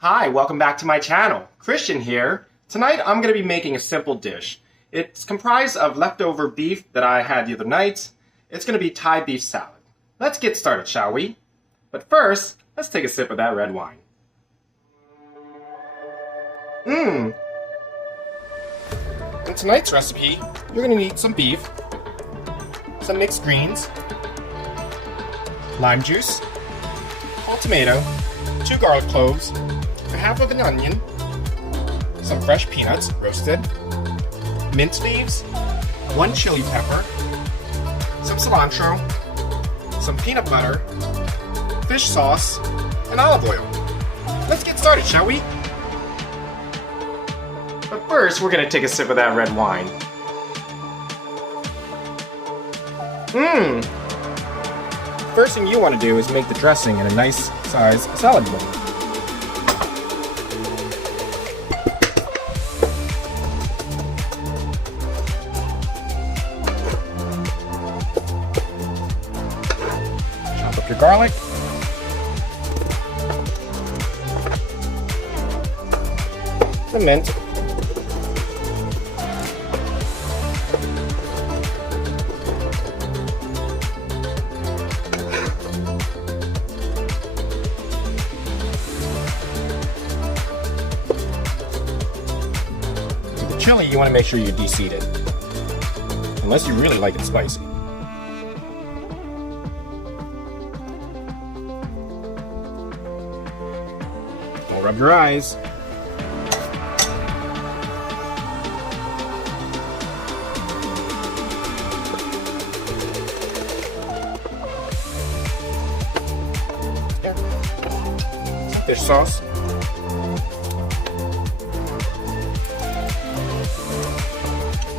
Hi, welcome back to my channel. Christian here. Tonight I'm going to be making a simple dish. It's comprised of leftover beef that I had the other night. It's going to be Thai beef salad. Let's get started, shall we? But first, let's take a sip of that red wine. In tonight's recipe, you're going to need some beef, some mixed greens, lime juice, whole tomato, 2 garlic cloves, a half of an onion, some fresh peanuts roasted, mint leaves, 1 chili pepper, some cilantro, some peanut butter, fish sauce, and olive oil. Let's get started, shall we? But first, we're going to take a sip of that red wine. First thing you want to do is make the dressing in a nice size salad bowl. Chop up your garlic. The mint. Chili, you want to make sure you de-seed it, unless you really like it spicy. Don't rub your eyes. Some fish sauce.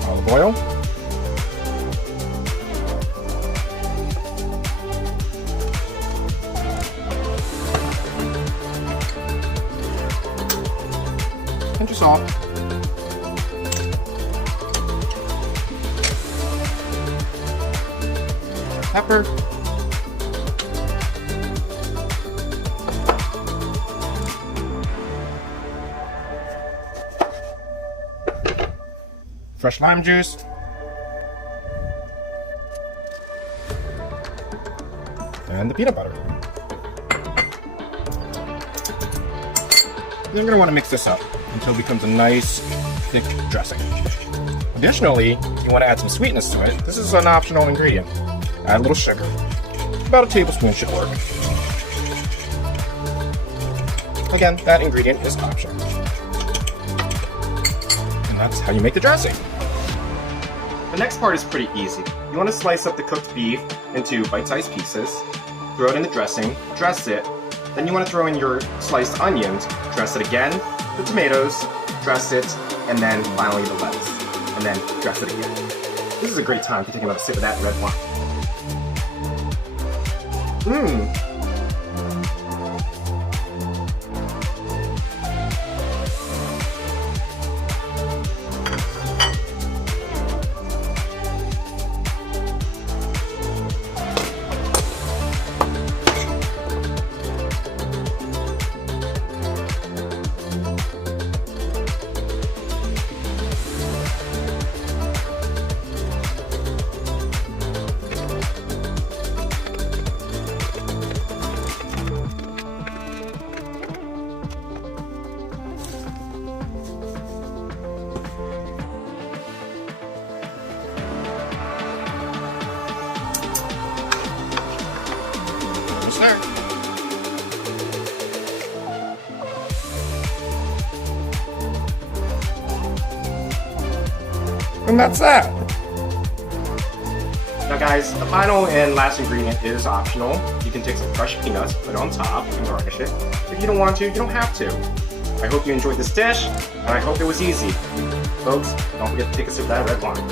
Olive oil, pinch of salt, pepper, fresh lime juice, and the peanut butter. You're going to want to mix this up until it becomes a nice, thick dressing. Additionally, you want to add some sweetness to it. This is an optional ingredient. Add a little sugar. About a tablespoon should work. Again, that ingredient is optional. And that's how you make the dressing. The next part is pretty easy. You want to slice up the cooked beef into bite-sized pieces, throw it in the dressing, dress it, then you want to throw in your sliced onions, dress it again, the tomatoes, dress it, and then finally the lettuce, and then dress it again. This is a great time to take another sip of that red wine. There. And that's that. Now guys, the final and last ingredient is optional. You can take some fresh peanuts, put it on top, and garnish it. If you don't want to, you don't have to. I hope you enjoyed this dish, and I hope it was easy. Folks, don't forget to take a sip of that red wine.